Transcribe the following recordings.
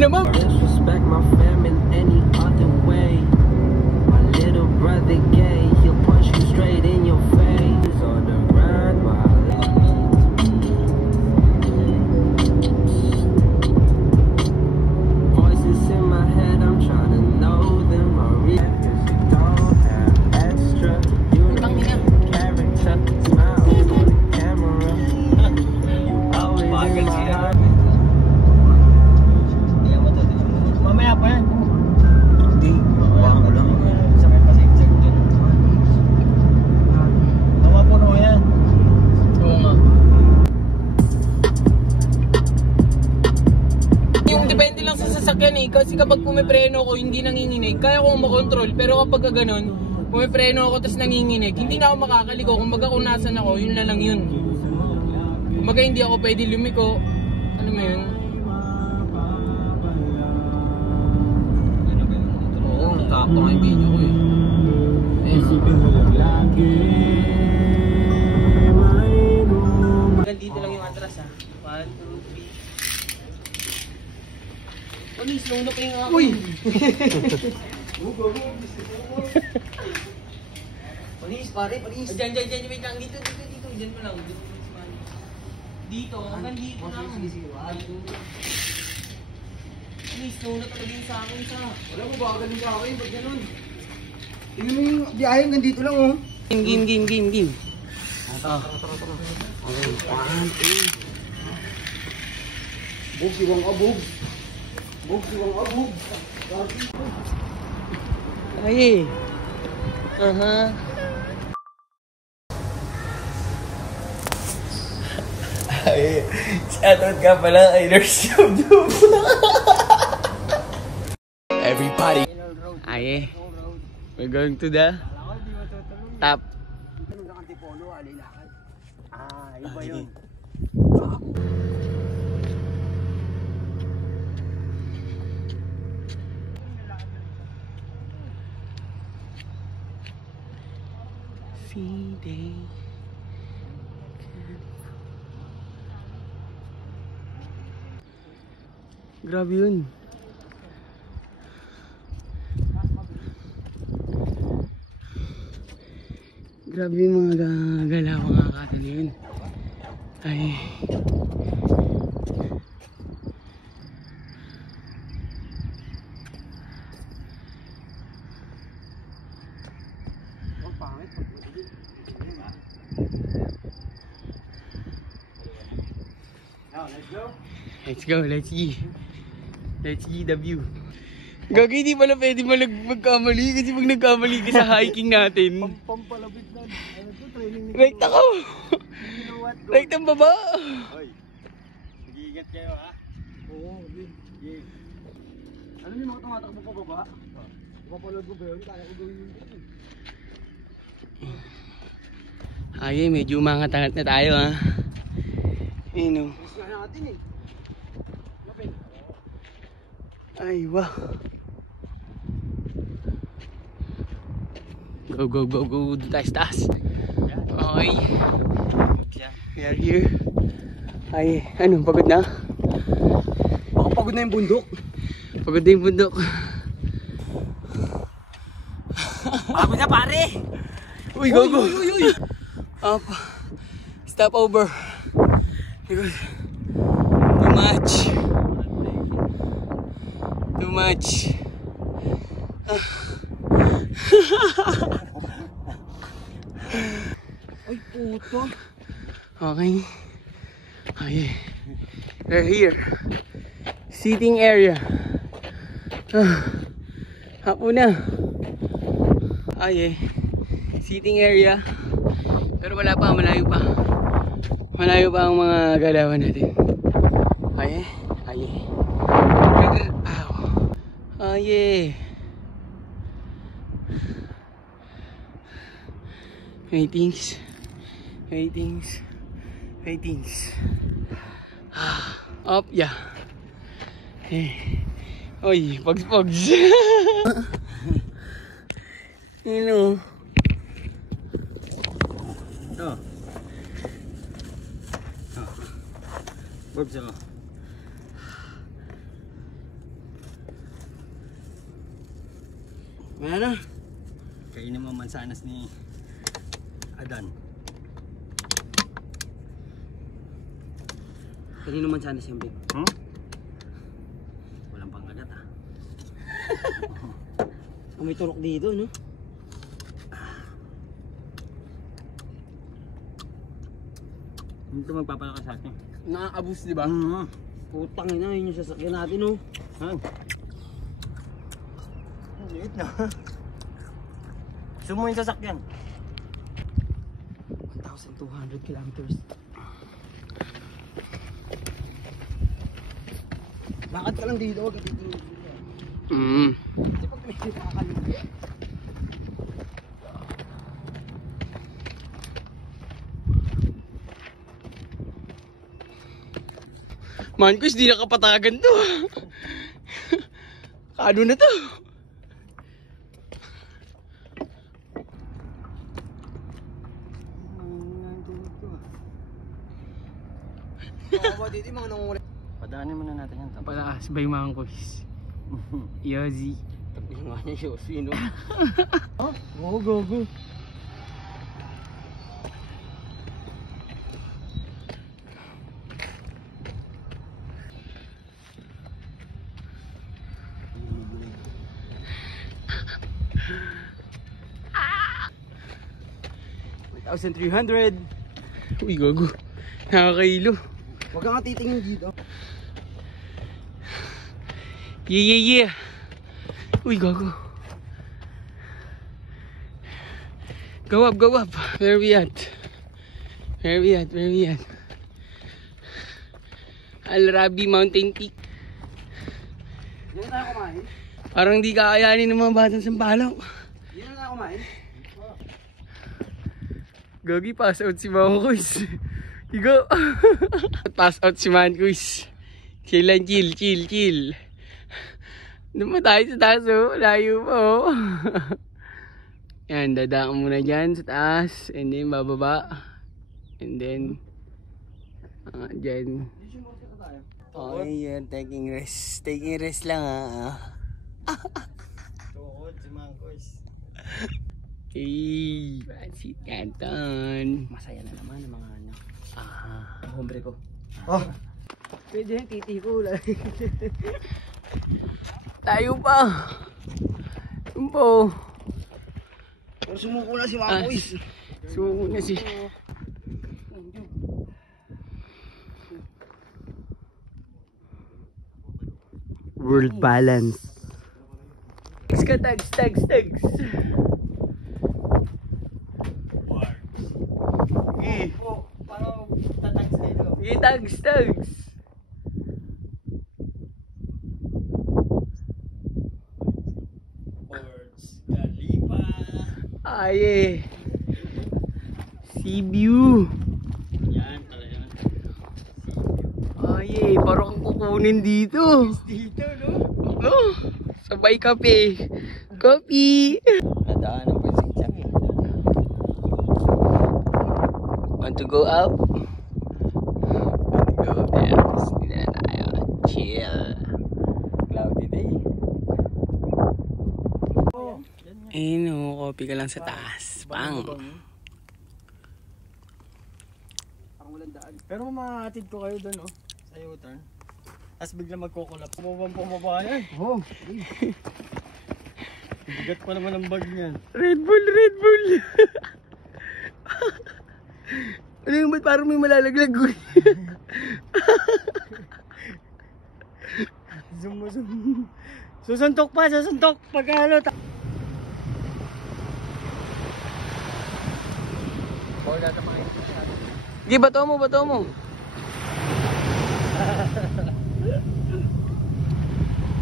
naman. Disrespect my fam in any other way. My little brother gay, he'll punch you straight in your face. On the grind, my voices in my head, I'm trying to know them. I react 'cause you don't have extra. You know character, smile for the camera. You always in my heart. Mamaya pa yan. Hindi, wala ko lang. Sakit kasi exact dyan. Mapuno yan. Oo nga. Yung depende lang sa sasakyan eh. Kasi kapag pumipreno ko, hindi nanginginig. Kaya kong makontrol. Pero kapag ganun, pumipreno ako tapos nanginginig, hindi na ako makakaliko. Kumbaga kung nasan ako, yun na lang yun. Kumbaga hindi ako pwede lumiko. Ano mo yun? Takto nga yung video ko eh. Isipin mo lang lagi. Dito lang yung atras ha. 1, 2, 3. Panis, nauna pa yung ako. Uy! Panis, pare, panis. Diyan, wait lang. Dito. Diyan mo lang. Dito, hanggang dito lang. Sige. Panis, nauna talaga yung sa akin sa. Wala mo ba galing sa akin? Ba't ganun? Tingnan mo yung biyahe hanggang dito lang oh. Game. Tara. Okay, 1, 2. Bog, siwang abog. Ay. Aha. Ay, shoutout ka pala kay Nurse Jum. Everybody. Ay. We're going to the top. Yun ba yun? Day. Grabe yun. Grabe yung mga galaw mga katan yun. Ay. Let's go, let's see the view. Gagi, di pala pwede magkamali kasi pag nagkamali ka sa hiking natin. Pampalabit na. Ano to, training ni Right ako! Right ang baba! Hoy, nag-iingat kayo ha? Oo, okay. Alam niyo mga tumatakbo pa baba? Papalad ko ba yun? Kaya ko gawin yun. Ay, medyo umangat-angat na tayo ha. Ayun o. Mas nga natin eh. Lapit. Ay, wow. Go. Doon tayo sa taas. Okay. We are here. Ay, ano, pagod na? Baka pagod na yung bundok. Pagod na yung bundok. Pagod na pare! Uy, go! Up. Stop over. Because too much. Ay puto. Okay. We're here. Seating area. Hapon na. Seating area. Pero wala pa, malayo pa. Malayo pa ang mga galawan natin. Waitings. Up, yeah. Oy, pogs. You know. Pogs ako. Wala na. Kainin mo mansanas ni Adan. Kanino mansanas yung big? Walang pangkagat ah. May turok dito, no? Ito magpapalakas sa atin. Nakakaboost, di ba? Putang ina, yun yung sasakyan natin, oh. Liit na. Sumo yung sasakyan. 1,200 kilometers. Bakit ka lang dito? Huwag ka dito. Kasi pag may nakakalimutan. Man, Kuis, di nakapatagan to. Kano na to? Padaanin muna natin yan. Palakas ba yung mga Kuis? Yozi. Tapos nga niya Yosi, no? Oo, gogo. $1,300. Uy, gogo. Nakakailo. Huwag ka nga titingin dito. Yeah. Uy, gogo. Go up. Where we at? Al Rabi Mountain Peak. Hindi na tayo kumain. Parang di kakayanin ng mga batang sampalaw. Hindi na tayo kumain. Gagi, pass out si Mama Kuis. Igo. Pass out si Man Kuis. Chill. Doon tayo sa taas, oh. Layo pa, oh. Yan, dadaan muna dyan sa taas. And then, bababa. And then, dyan. Okay, yan. Taking rest. Taking rest lang, ha. Tukod si Mangkoys. Hey, Francis Canton. Masaya na naman ang mga ano. Hombre ko. Pwede yung titi ko. Tayo pa. Yun po. Pero sumuko na si Mangkoys. Sumuko na si... World balance. Tags. Parang tatags dito. Tags. Burj Khalifa. Ay, sea view. Yan talaga. Ay, parang kang kukunin dito. Dito, no? No? Sabay kape. Coffee. Nadaanan pa si Jack eh. Want to go up? Want to go up there? Hindi na tayo. Chill. Cloudy day. Ayun o, coffee ka lang sa taas. Pang. Parang walang daan. Pero mahatid ko kayo doon, oh. Sa U-turn. Tapos bigla magkukulap. Pumaba yan. Oo. Bigat pa naman ang bag niyan. Red Bull. Ano yung ba't parang may malalaglag ko? Zoom. Susuntok. Pagkalo. Sige, bato mo.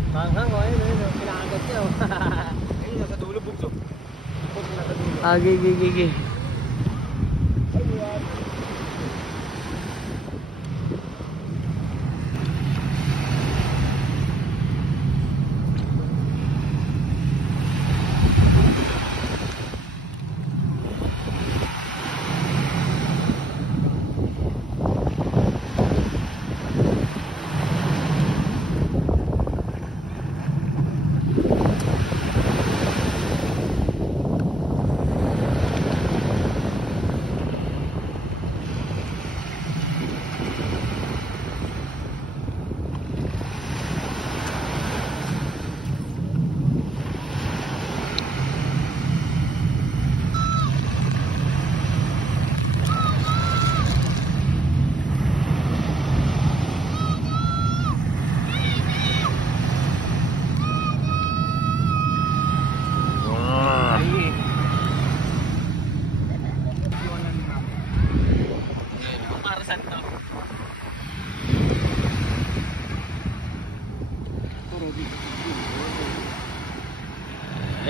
Manghang, oh. Ayun. Pinakagat niya, oh. Ayun, nasa dulo, bugso. Nasa dulo. Gigi.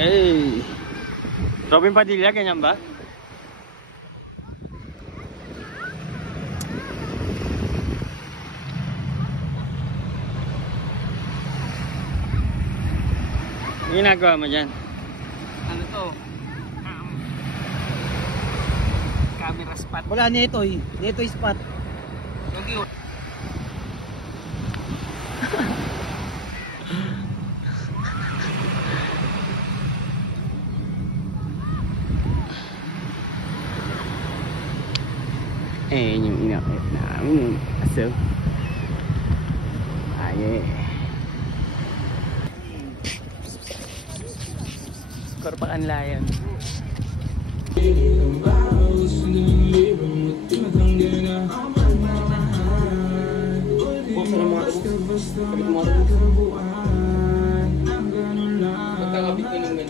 Hey! Robin Padilla, ganyan ba? Ano ginagawa mo dyan? Ano to? Camera spot. Wala, Netoy. Netoy spot. Okay. Eh, yung inakit namin. Aso. Aye. Korpakan layan. Pagkakabit ko ng ganyan.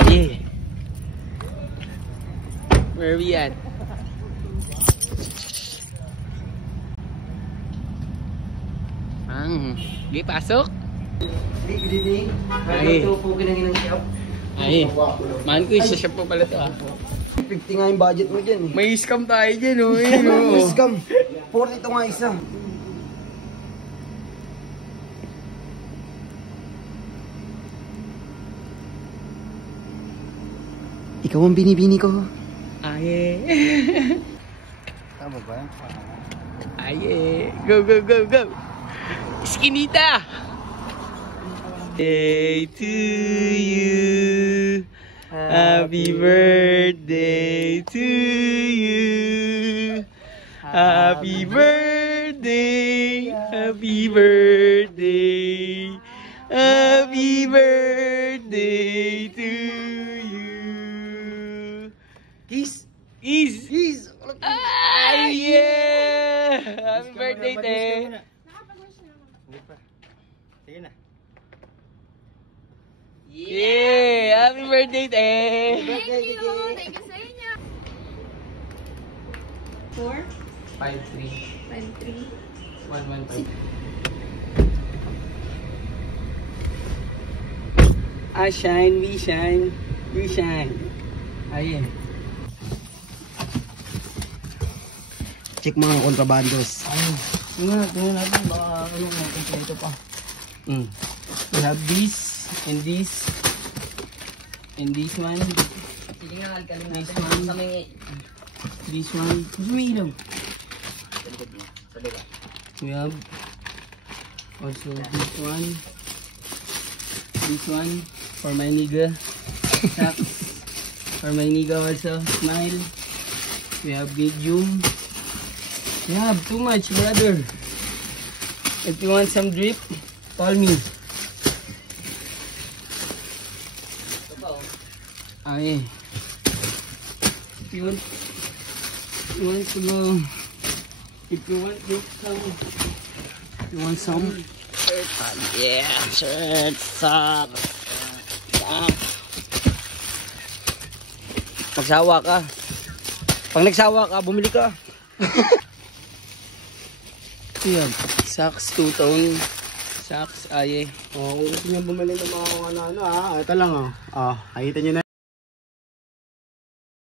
Aye. Where are we at? Okay, pasok. Good evening. Ay. Welcome to Pukin ng Inang Shop. Ay, man ko, isa shop po pala to ah. 50 nga yung budget mo dyan eh. May scam tayo dyan oh. Ayun, oh. Scam. 40 ito nga isa. Ikaw ang binibini ko. Aye. Tama ba? Aye. Go, go, go, go. Eskinita. Day to you. Happy birthday to you. Happy birthday. Happy birthday. Happy birthday to you. Kiss! Is. Kiss! Ah, yeah! Happy birthday, te. Sige na. Yeah! Happy birthday, te. Thank you! Thank you sa inyo. 4, 5-3. 5, 3. 1-1-5. I shine, we shine, you shine. Ayun. Check mga kontrabandos. Tingnan natin baka ano nga kompleto pa. We have this and this and this one. Sige nga, alkalin This natin. one. Sa may... This one. Sumilaw. Sa liga. We have also this one. This one for my nigga. Socks. For my nigga also. Smile. We have medium. We have too much, brother. If you want some drip, call me. Okay. If you want to go, if you want drip, you want some? Yeah, shirt, socks. Magsawa ka. Pag nagsawa ka, bumili ka. Yan, socks, two-tone, Saks, aye. Oh, kung gusto niyo bumili ng mga kung ano-ano ito lang oh. Oh, nakita niyo na